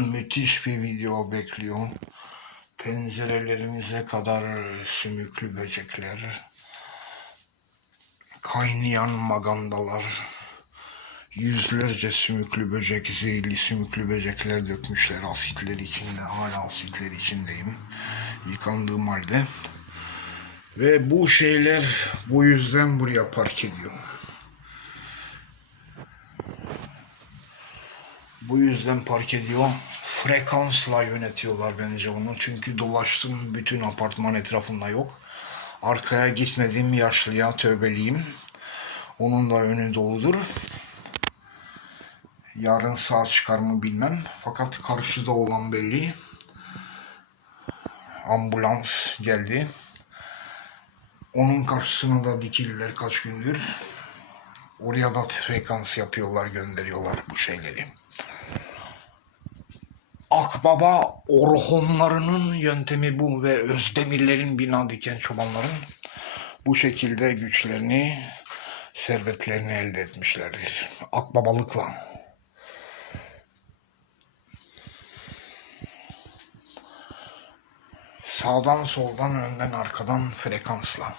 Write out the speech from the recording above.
müthiş bir video bekliyor. Pencerelerimize kadar sümüklü böcekler, kaynayan magandalar, yüzlerce sümüklü böcek, zehirli sümüklü böcekler dökmüşler asitler içinde. Hala asitler içindeyim. Yıkandığım halde. Ve bu şeyler bu yüzden buraya park ediyor. Bu yüzden park ediyor. Frekansla yönetiyorlar bence onu. Çünkü dolaştım bütün apartman etrafında yok. Arkaya gitmedim yaşlıya tövbeliyim. Onun da önü doludur. Yarın saat çıkar mı bilmem. Fakat karşıda olan belli. Ambulans geldi. Onun karşısına da dikildiler kaç gündür. Oraya da frekans yapıyorlar, gönderiyorlar bu şeyleri. Akbaba orhonlarının yöntemi bu ve Özdemirlerin bina diken çobanların bu şekilde güçlerini, servetlerini elde etmişlerdir. Akbabalıkla. Sağdan soldan önden arkadan frekansla.